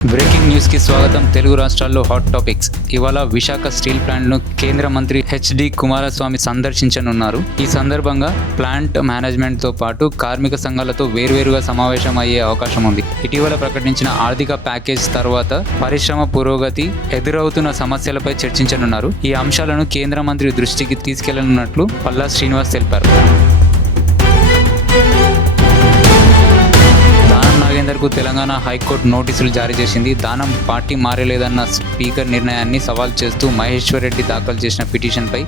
Breaking news కి స్వాగతం. తెలుగు రాష్ట్రాల్లో హాట్ టాపిక్స్. ఇవాళ విశాఖ స్టీల్ ప్లాంట్ ను కేంద్ర మంత్రి హెచ్డి కుమారస్వామి సందర్శించనున్నారు. ఈ సందర్భంగా ప్లాంట్ మేనేజ్మెంట్ తో పాటు కార్మిక సంఘాలతో వేర్వేరుగా సమావేశం అయ్యే అవకాశం ఉంది. ఇటీవల ప్రకటించిన ఆర్థిక ప్యాకేజ్ తర్వాత పరిశ్రమ పురోగతి, ఎదురవుతున్న సమస్యలపై చర్చించనున్నారు. ఈ అంశాలను కేంద్ర మంత్రి దృష్టికి తీసుకెళ్లనున్నట్లు పల్లా శ్రీనివాస్ తెలిపారు. నాగేందర్కు తెలంగాణ హైకోర్టు నోటీసులు జారీ చేసింది. దానం పార్టీ మారలేదన్న స్పీకర్ నిర్ణయాన్ని సవాల్ చేస్తూ మహేశ్వర్ రెడ్డి దాఖలు చేసిన పిటిషన్పై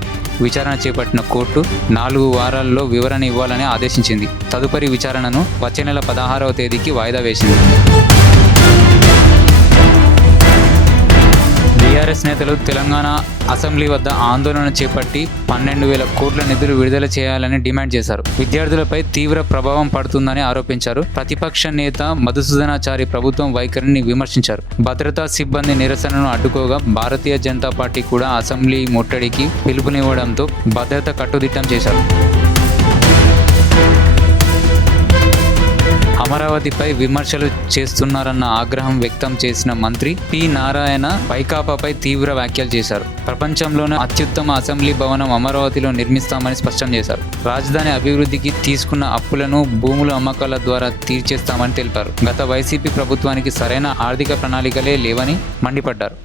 విచారణ చేపట్టిన కోర్టు 4 వారాల్లో వివరణ ఇవ్వాలని ఆదేశించింది. తదుపరి విచారణను వచ్చే నెల 16వ తేదీకి వాయిదా వేసింది. టీఆర్ఎస్ నేతలు తెలంగాణ అసెంబ్లీ వద్ద ఆందోళన చేపట్టి 12,000 కోట్ల నిధులు విడుదల చేయాలని డిమాండ్ చేశారు. విద్యార్థులపై తీవ్ర ప్రభావం పడుతుందని ఆరోపించారు. ప్రతిపక్ష నేత మధుసూదనాచారి ప్రభుత్వం వైఖరిని విమర్శించారు. భద్రతా సిబ్బంది నిరసనను అడ్డుకోగా భారతీయ జనతా పార్టీ కూడా అసెంబ్లీ ముట్టడికి పిలుపునివ్వడంతో భద్రత కట్టుదిట్టం చేశారు. అమరావతిపై విమర్శలు చేస్తున్నారన్న ఆగ్రహం వ్యక్తం చేసిన మంత్రి పి నారాయణ వైకాపాపై తీవ్ర వ్యాఖ్యలు చేశారు. ప్రపంచంలోనే అత్యుత్తమ అసెంబ్లీ భవనం అమరావతిలో నిర్మిస్తామని స్పష్టం చేశారు. రాజధాని అభివృద్ధికి తీసుకున్న అప్పులను భూముల అమ్మకాల ద్వారా తీర్చేస్తామని తెలిపారు. గత వైసీపీ ప్రభుత్వానికి సరైన ఆర్థిక ప్రణాళికలే లేవని మండిపడ్డారు.